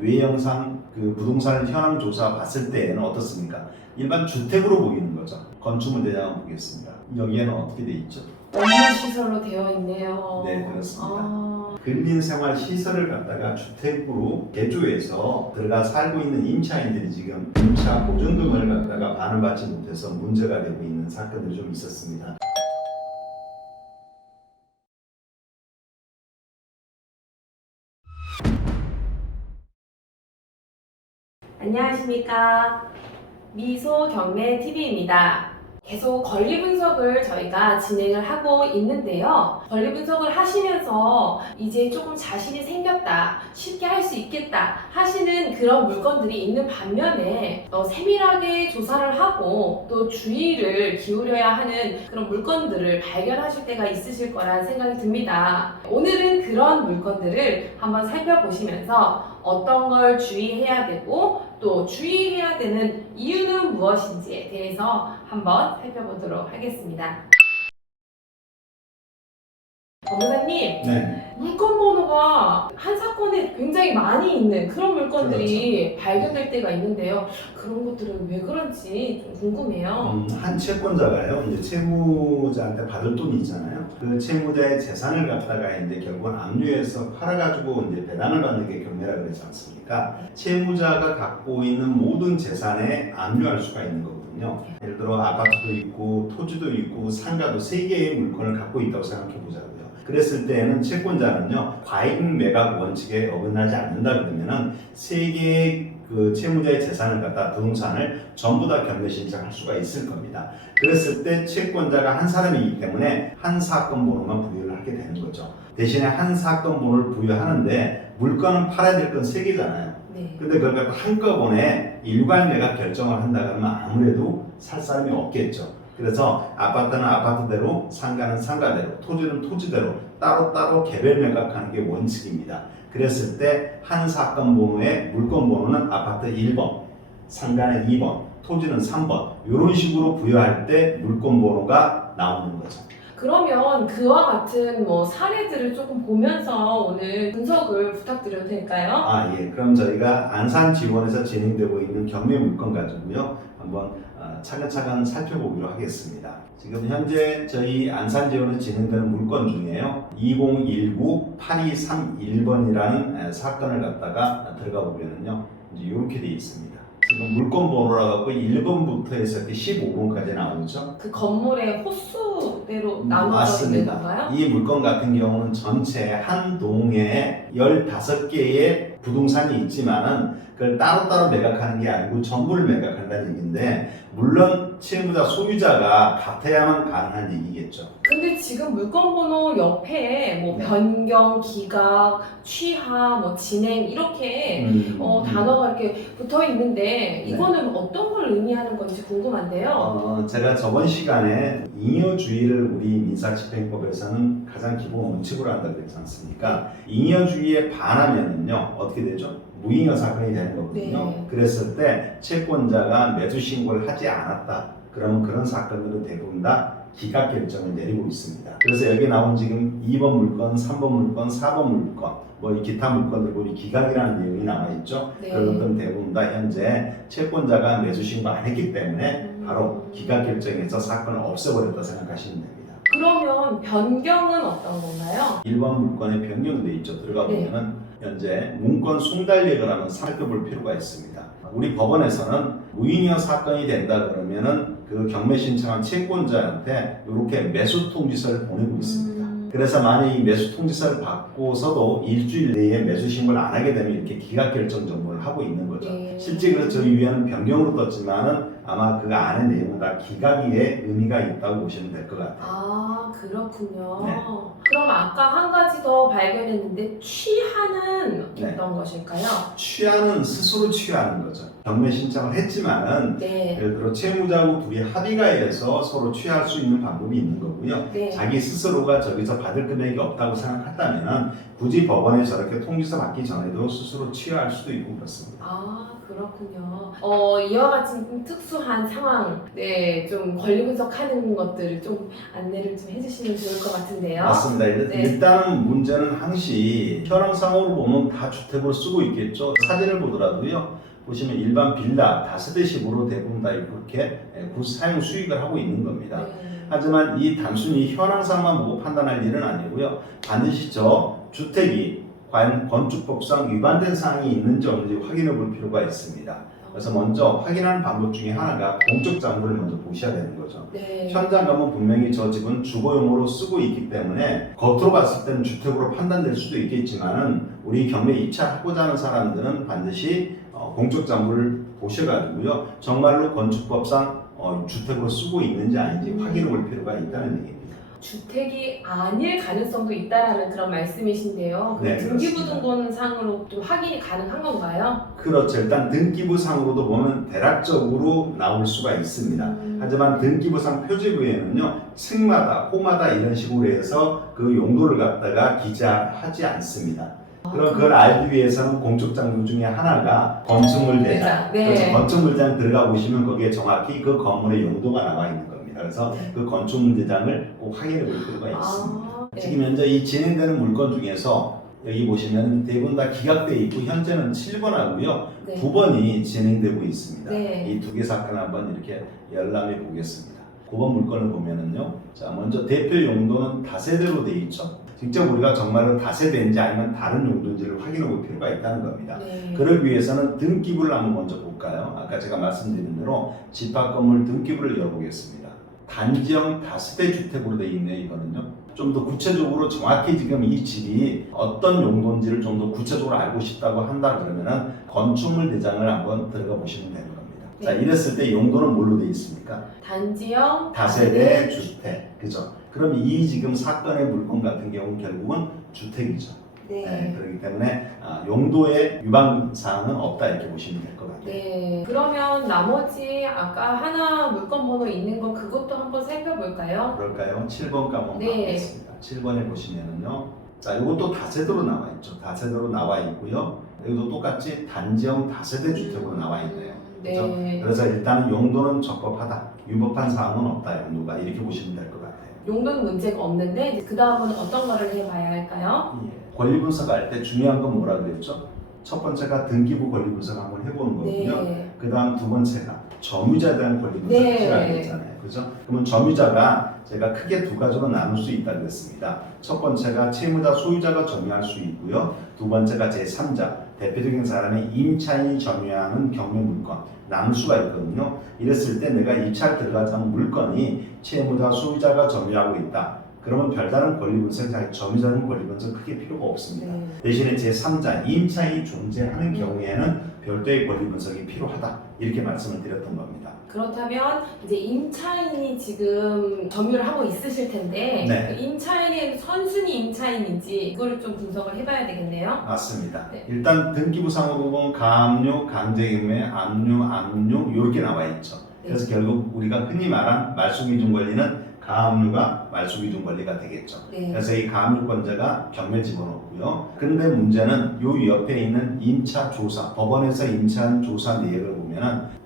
외형상 그 부동산 현황 조사 봤을 때에는 어떻습니까? 일반 주택으로 보이는 거죠. 건축물 대장을 보겠습니다. 여기에는 어떻게 돼 있죠? 업무 시설로 되어 있네요. 네, 그렇습니다. 근린생활 시설을 갖다가 주택으로 개조해서 들어가 살고 있는 임차인들이 지금 임차 보증금을 갖다가 반환받지 못해서 문제가 되고 있는 사건들이 좀 있었습니다. 안녕하십니까. 미소 경매 TV입니다. 계속 권리 분석을 저희가 진행을 하고 있는데요. 권리 분석을 하시면서 이제 조금 자신이 생겼다, 쉽게 할 수 있겠다 하시는 그런 물건들이 있는 반면에 세밀하게 조사를 하고 또 주의를 기울여야 하는 그런 물건들을 발견하실 때가 있으실 거란 생각이 듭니다. 오늘은 그런 물건들을 한번 살펴보시면서 어떤 걸 주의해야 되고 또 주의해야 되는 이유는 무엇인지에 대해서 한번 살펴보도록 하겠습니다. 변호사님, 네. 물건 번호가 한 사건에 굉장히 많이 있는 그런 물건들이 발견될 때가 있는데요. 그런 것들은 왜 그런지 좀 궁금해요. 한 채권자가요, 이제 채무자한테 받을 돈이 있잖아요. 그 채무자의 재산을 갖다가 이제 결국은 압류해서 팔아가지고 이제 배당을 받는 게 경매라고 그러지 않습니까? 채무자가 갖고 있는 모든 재산에 압류할 수가 있는 거거든요. 예를 들어 아파트도 있고 토지도 있고 상가도 3개의 물건을 갖고 있다고 생각해 보자고요. 그랬을 때에는 채권자는요, 과잉 매각 원칙에 어긋나지 않는다 그러면은 3개의 그 채무자의 재산을 갖다 부동산을 전부 다 경매 신청할 수가 있을 겁니다. 그랬을 때 채권자가 한 사람이기 때문에 한 사건 번호만 부여를 하게 되는 거죠. 대신에 한 사건 번호를 부여하는데 물건은 팔아야 될 건 3개잖아요. 네. 근데 그걸 갖고 한꺼번에 일괄 매각 결정을 한다 그러면 아무래도 살 사람이 없겠죠. 그래서 아파트는 아파트대로, 상가는 상가대로, 토지는 토지대로 따로따로 개별 매각하는 게 원칙입니다. 그랬을 때 한 사건 번호의 물건 번호는 아파트 1번, 상가는 2번, 토지는 3번 이런 식으로 부여할 때 물건 번호가 나오는 거죠. 그러면 그와 같은 사례들을 조금 보면서 오늘 분석을 부탁드려도 될까요? 예. 그럼 저희가 안산지원에서 진행되고 있는 경매 물건 가지고요. 한번 차근차근 살펴보기로 하겠습니다. 지금 현재 저희 안산지원에서 진행되는 물건 중에요. 2019-8231번이라는 사건을 갖다가 들어가 보면은요. 이제 이렇게 되어 있습니다. 지금 물건 번호라 갖고 1번부터 해서 15번까지 나오죠. 그 건물의 호수대로 나눠져 있는 건가요? 이 물건 같은 경우는 전체 한 동에 15개의 부동산이 있지만은 그걸 따로따로 매각하는 게 아니고 전부를 매각한다는 얘기인데, 물론 채무자 소유자가 같아야만 가능한 얘기겠죠. 근데 지금 물건 번호 옆에 변경, 기각, 취하, 진행 이렇게 단어가 이렇게 붙어 있는데 이거는 어떤 걸 의미하는 건지 궁금한데요. 제가 저번 시간에 잉여주의를 우리 민사집행법에서는 가장 기본 원칙으로 한다고 그랬지 않습니까? 잉여주의에 반하면은요 어떻게 되죠? 무잉여 사건이 되는 거거든요. 네. 그랬을 때 채권자가 매수 신고를 하지 않았다. 그러면 그런 사건들은 대부분 다 기각 결정을 내리고 있습니다. 그래서 여기 나온 지금 2번 물건, 3번 물건, 4번 물건, 이 기타 물건들 보니 기각이라는 내용이 나와 있죠. 네. 그런 것들은 대부분 다 현재 채권자가 매수 신고 안 했기 때문에 바로 기각 결정해서 사건을 없애버렸다 생각하시면 됩니다. 그러면 변경은 어떤 건가요? 1번 물건에 변경돼 있죠. 들어가 보면은 현재 문건 송달력을 한번 살펴볼 필요가 있습니다. 우리 법원에서는 무잉여 사건이 된다 그러면은 그 경매 신청한 채권자한테 이렇게 매수 통지서를 보내고 있습니다. 그래서 만약 이 매수 통지서를 받고서도 일주일 내에 매수 신고를 안 하게 되면 이렇게 기각 결정 정보를 하고 있는 거죠. 네. 실제 그래서 저희 위에는 변경으로 떴지만은 아마 그 안에 내용은 다 기각의 의미가 있다고 보시면 될 것 같아요. 아, 그렇군요. 네. 그럼 아까 한 가지 더 발견했는데 취하는 네. 어떤 것일까요? 취하는 스스로 취하는 거죠. 경매 신청을 했지만은 네. 예를 들어 채무자하고 둘이 합의가해서 서로 취할 수 있는 방법이 있는 거고요. 네. 자기 스스로가 저기서 받을 금액이 없다고 생각한다면은 굳이 법원에 저렇게 통지서 받기 전에도 스스로 취하할 수도 있고 그렇습니다. 아, 그렇군요. 이와 같은 특수 특수한 상황, 네, 좀 권리 분석하는 것들 좀 안내를 좀 해주시면 좋을 것 같은데요. 맞습니다. 네. 일단 문제는 항시 현황상으로 보면 다 주택으로 쓰고 있겠죠. 사진을 보더라도요. 보시면 일반 빌라 다세대식으로 대부분 다 이렇게 사용 수익을 하고 있는 겁니다. 네. 하지만 이 단순히 현황상만 보고 판단할 일은 아니고요. 반드시 저 주택이 과연 건축법상 위반된 사항이 있는지 없는지 확인해 볼 필요가 있습니다. 그래서 먼저 확인하는 방법 중에 하나가 공적 장부를 먼저 보셔야 되는 거죠. 네. 현장 가면 분명히 저 집은 주거용으로 쓰고 있기 때문에 겉으로 봤을 때는 주택으로 판단될 수도 있겠지만은 우리 경매 입찰하고자 하는 사람들은 반드시 공적 장부를 보셔가지고요. 정말로 건축법상 주택으로 쓰고 있는지 아닌지 확인해 볼 필요가 있다는 얘기입니다. 주택이 아닐 가능성도 있다라는 그런 말씀이신데요. 네, 등기부등본상으로 좀 확인이 가능한 건가요? 그렇죠. 일단 등기부상으로도 보면 대략적으로 나올 수가 있습니다. 하지만 등기부상 표지부에는요, 층마다, 호마다 이런 식으로 해서 그 용도를 갖다가 기재하지 않습니다. 그럼 그걸 알기 위해서는 공적 장부 중에 하나가 건축물 대장. 네. 그래서 건축물 대장 들어가 보시면 거기에 정확히 그 건물의 용도가 나와 있는 겁니다. 그래서 그 건축물 대장을 꼭 확인해 볼 필요가 있습니다. 네. 지금 현재 이 진행되는 물건 중에서 여기 보시면 대부분 다 기각되어 있고 현재는 7번하고요. 네. 9번이 진행되고 있습니다. 네. 이 두 개 사건 한번 이렇게 열람해 보겠습니다. 9번 물건을 보면은요. 자, 먼저 대표 용도는 다세대로 되어 있죠. 직접 우리가 정말로 다세대인지 아니면 다른 용도인지를 확인해 볼 필요가 있다는 겁니다. 네. 그러기 위해서는 등기부를 한번 먼저 볼까요? 아까 제가 말씀드린 대로 집합 건물 등기부를 열어보겠습니다. 단지형 다세대 주택으로 되어 있네요. 이거는요. 좀 더 구체적으로 정확히 지금 이 집이 어떤 용도인지를 좀 더 구체적으로 알고 싶다고 한다 그러면은 건축물 대장을 한번 들어가 보시면 되는 겁니다. 네. 자, 이랬을 때 용도는 뭘로 되어 있습니까? 단지형 다세대 주택. 그죠? 그럼 이 지금 사건의 물건 같은 경우는 결국은 주택이죠. 네, 그렇기 때문에 용도의 위반 사항은 없다 이렇게 보시면 될 것 같아요. 네. 그러면 나머지 아까 하나 물건 번호 있는 거 그것도 한번 살펴볼까요? 그럴까요? 7번 까먹 네. 나겠습니다. 7번에 보시면은요. 자, 이것도 다세대로 나와 있죠. 다세대로 나와 있고요. 여기도 똑같이 단지형 다세대 주택으로 나와 있네요. 그렇죠? 네. 그래서 일단은 용도는 적법하다. 위법한 사항은 없다. 용도가 이렇게 보시면 될 것 같아요. 용도는 문제가 없는데 그 다음은 어떤 거를 해봐야 할까요? 예. 권리 분석할 때 중요한 건 뭐라 그랬죠? 첫 번째가 등기부 권리 분석 한번 해보는 거고요. 네. 그 다음 두 번째가 점유자에 대한 권리 분석 네. 필요하겠잖아요. 그죠? 그러면 점유자가 제가 크게 두 가지로 나눌 수 있다 그랬습니다. 첫 번째가 채무자 소유자가 점유할 수 있고요. 두 번째가 제3자, 대표적인 사람이 임차인이 점유하는 경매 물건 나눌 수가 있거든요. 이랬을 때 내가 입찰 들어가지 않은 물건이 채무자 소유자가 점유하고 있다. 그러면 별다른 권리 분석, 점유자는 권리 분석 크게 필요가 없습니다. 네. 대신에 제3자, 임차인이 존재하는 경우에는 별도의 권리 분석이 필요하다. 이렇게 말씀을 드렸던 겁니다. 그렇다면 이제 임차인이 지금 점유를 하고 있으실 텐데 네. 그 임차인이 선순위 임차인인지 이거를 좀 분석을 해봐야 되겠네요. 맞습니다. 네. 일단 등기부상으로 보면 가압류, 강제경매, 압류 이렇게 나와 있죠. 그래서 결국 우리가 흔히 말한 말소기준 권리는 가압류가 말소기준 권리가 되겠죠. 네. 그래서 이 가압류권자가 경매 집어넣고요. 그런데 문제는 요 옆에 있는 임차 조사, 법원에서 임차한 조사 내역을 보면은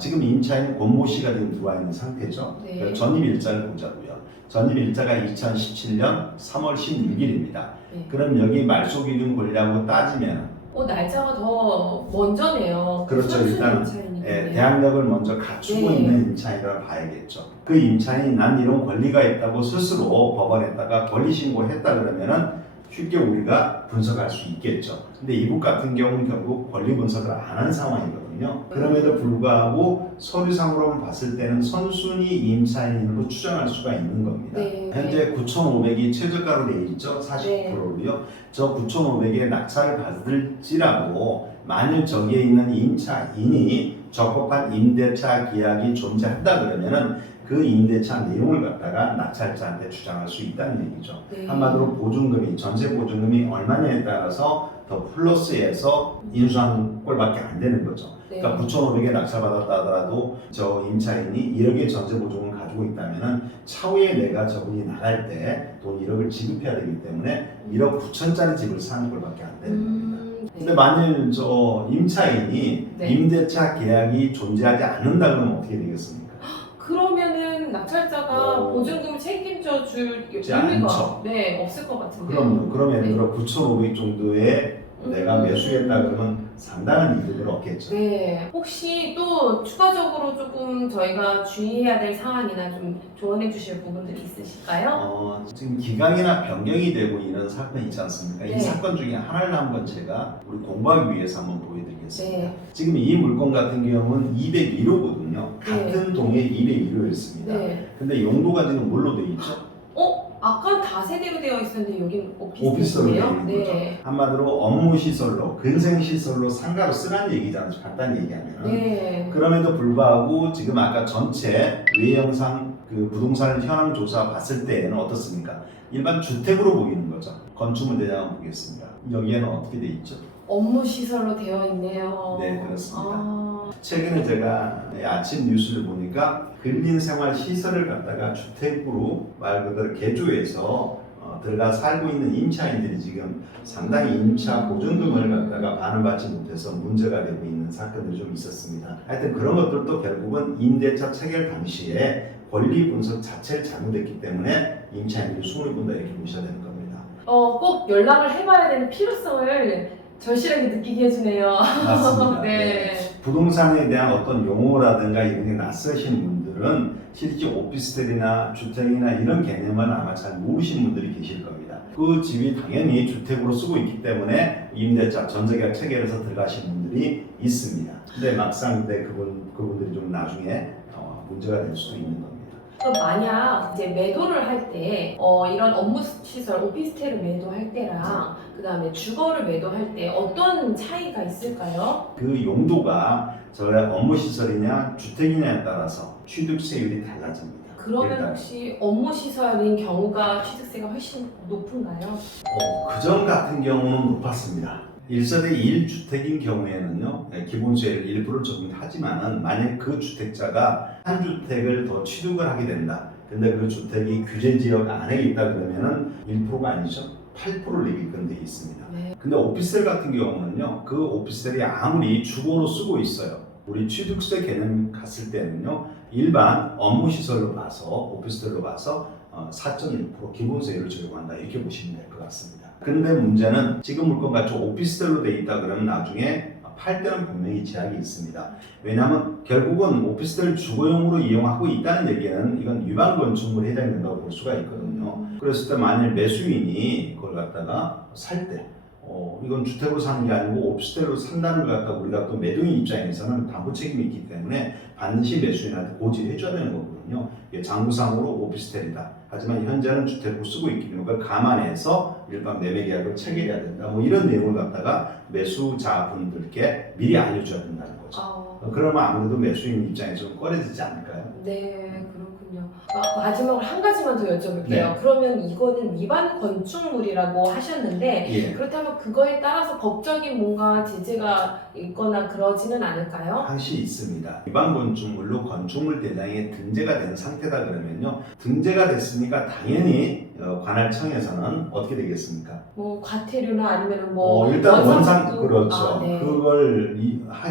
지금 임차인 권모 씨가 지금 들어와 있는 상태죠. 네. 전입일자를 보자고요. 전입일자가 2017년 3월 16일입니다. 네. 그럼 여기 말소기준 권리라고 따지면 날짜가 더 먼저네요. 그렇죠. 선순위 일단 임차인이기 때문에. 대항력을 먼저 갖추고 네. 있는 임차인이라고 봐야겠죠. 그 임차인이 난 이런 권리가 있다고 스스로 법원에다가 권리 신고를 했다 그러면은 쉽게 우리가 분석할 수 있겠죠. 근데 이북 같은 경우는 결국 권리 분석을 안 한 상황이거든요. 그럼에도 불구하고 서류상으로만 봤을 때는 선순위 임차인으로 추정할 수가 있는 겁니다. 네. 현재 9,500이 최저가로 되어 있죠. 40%로요. 저 9,500에 낙찰을 받을지라도 만일 저기에 있는 임차인이 적법한 임대차 계약이 존재한다 그러면은 그 임대차 내용을 갖다가 낙찰자한테 주장할 수 있다는 얘기죠. 네. 한마디로 보증금이 전세 보증금이 얼마냐에 따라서 더 플러스해서 인수한 꼴밖에 안 되는 거죠. 네. 그러니까 9,500에 낙찰받았다 하더라도 저 임차인이 1억의 전세 보증을 가지고 있다면은 차후에 내가 저분이 나갈 때 돈 1억을 지급해야 되기 때문에 1억 9천짜리 집을 사는 꼴밖에 안 되는 겁니다. 근데 만일 저 임차인이 네. 임대차 계약이 존재하지 않는다 그러면 어떻게 되겠습니까? 그러면은 낙찰자가 어. 보증금을 책임져 줄 그렇지 의미가 않죠. 네, 없을 것 같은데. 그럼요. 그럼 예를 네. 들어 9,500 정도에 내가 매수했다 그러면 상당한 이득을 얻겠죠. 네. 혹시 또 추가적으로 조금 저희가 주의해야 될 상황이나 좀 조언해 주실 부분들이 있으실까요? 지금 기각이나 변경이 되고 있는 사건이 있지 않습니까? 네. 이 사건 중에 하나를 한번 제가 우리 공부하기 위해서 한번 보여드리겠습니다. 네. 지금 이 물건 같은 경우는 201호거든요. 같은 동에 201호였습니다. 네. 근데 용도가 지금 뭘로 되어 있죠? 아까 다세대로 되어 있었는데 여긴 오피스텔로 오피스텔이에요? 되어 있는 거죠. 네. 한마디로 업무시설로, 근생시설로 상가로 쓰라는 얘기잖아요. 간단히 얘기하면. 네. 그럼에도 불구하고 지금 아까 전체 외형상 그 부동산 현황 조사 봤을 때에는 어떻습니까? 일반 주택으로 보이는 거죠. 건축물 대장 한번 보겠습니다. 여기에는 어떻게 돼 있죠? 업무 시설로 되어 있네요. 네, 그렇습니다. 아, 최근에 제가 아침 뉴스를 보니까 근린생활 시설을 갖다가 주택으로 말 그대로 개조해서 들어가 살고 있는 임차인들이 지금 상당히 임차 보증금을 갖다가 반환받지 못해서 문제가 되고 있는 사건들이 좀 있었습니다. 하여튼 그런 것들도 결국은 임대차 체결 당시에 권리 분석 자체를 잘못했기 때문에 임차인들이 손해 본다 이렇게 보셔야 되는 겁니다. 꼭 연락을 해봐야 되는 필요성을 절실하게 느끼게 해주네요. 맞습니다. 네. 부동산에 대한 어떤 용어라든가 이런 게 낯서신 분들은 실제 오피스텔이나 주택이나 이런 개념을 아마 잘 모르신 분들이 계실 겁니다. 그 집이 당연히 주택으로 쓰고 있기 때문에 임대차 전세계약 체결해서 들어가신 분들이 있습니다. 근데 막상 근데 그분들이 좀 나중에 문제가 될 수도 있는 겁니다. 그럼 만약 이제 매도를 할 때 이런 업무 시설 오피스텔을 매도할 때랑 그 다음에 주거를 매도할 때 어떤 차이가 있을까요? 그 용도가 저의 업무 시설이냐 주택이냐에 따라서 취득세율이 달라집니다. 그러면 일단. 혹시 업무 시설인 경우가 취득세가 훨씬 높은가요? 그전 같은 경우는 높았습니다. 1세대 1주택인 경우에는요, 기본세율 일부를 적용하지만은 만약 그 주택자가 한 주택을 더 취득을 하게 된다. 근데 그 주택이 규제 지역 안에 있다 그러면은 1%가 아니죠. 8%를 내게끔 되어 있습니다. 네. 근데 오피스텔 같은 경우는요, 그 오피스텔이 아무리 주거로 쓰고 있어요. 우리 취득세 개념 갔을 때는요, 일반 업무 시설로 봐서 오피스텔로 봐서 4.1% 기본세율을 적용한다 이렇게 보시면 될 것 같습니다. 근데 문제는 지금 물건같이 오피스텔로 돼 있다 그러면 나중에 팔 때는 분명히 제약이 있습니다. 왜냐하면 결국은 오피스텔 주거용으로 이용하고 있다는 얘기는 이건 위반 건축물에 해당된다고 볼 수가 있거든요. 그랬을 때 만일 매수인이 그걸 갖다가 살 때 이건 주택으로 사는 게 아니고 오피스텔로 산다는 걸 갖다 우리가 또 매도인 입장에서는 담보 책임이 있기 때문에 반드시 매수인한테 고지를 해줘야 되는 거거든요. 이게 장부상으로 오피스텔이다. 하지만 현재는 주택으로 쓰고 있기 때문에 그걸 감안해서 일반 매매 계약을 체결해야 된다. 뭐 이런 내용을 갖다가 매수자분들께 미리 알려줘야 된다는 거죠. 그러면 아무래도 매수인 입장에서 좀 꺼려지지 않을까요? 네, 그렇군요. 마지막으로 한 가지만 더 여쭤볼게요. 네. 그러면 이거는 위반 건축물이라고 하셨는데 예. 그렇다면 그거에 따라서 법적인 뭔가 제재가 있거나 그러지는 않을까요? 항시 있습니다. 위반 건축물로 건축물 대장에 등재가 된 상태다 그러면요. 등재가 됐으니까 당연히 관할청에서는 어떻게 되겠습니까? 뭐 과태료나 아니면 일단 원상 원상복구? 그렇죠. 네. 그걸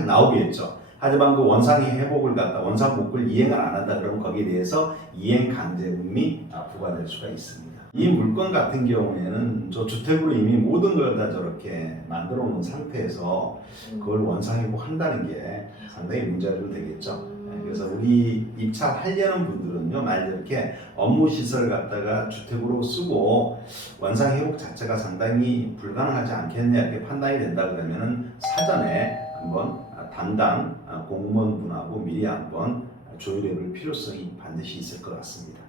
나오겠죠. 하지만 그 원상의 회복을 갖다 원상복구를 이행을 안 한다 그러면 거기에 대해서 이행 강제금이 부과될 수가 있습니다. 이 물건 같은 경우에는 저 주택으로 이미 모든 걸 다 저렇게 만들어 놓은 상태에서 그걸 원상회복한다는 게 상당히 문제가 좀 되겠죠. 그래서 우리 입찰하려는 분들은요, 만약 이렇게 업무 시설 갖다가 주택으로 쓰고 원상 회복 자체가 상당히 불가능하지 않겠냐 이렇게 판단이 된다 그러면은 사전에 한번 담당 공무원분하고 미리 한번 조율해볼 필요성이 반드시 있을 것 같습니다.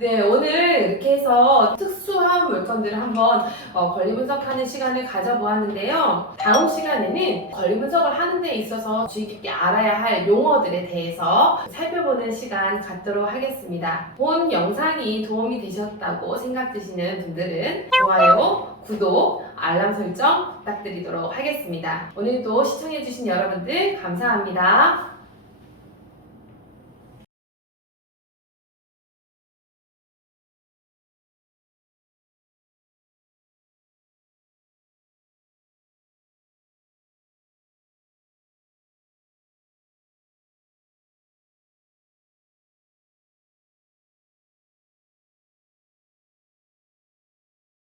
네, 오늘 이렇게 해서 특수한 물건들을 한번 권리 분석하는 시간을 가져보았는데요. 다음 시간에는 권리 분석을 하는 데 있어서 주의 깊게 알아야 할 용어들에 대해서 살펴보는 시간 갖도록 하겠습니다. 본 영상이 도움이 되셨다고 생각되시는 분들은 좋아요, 구독, 알람 설정 부탁드리도록 하겠습니다. 오늘도 시청해주신 여러분들 감사합니다.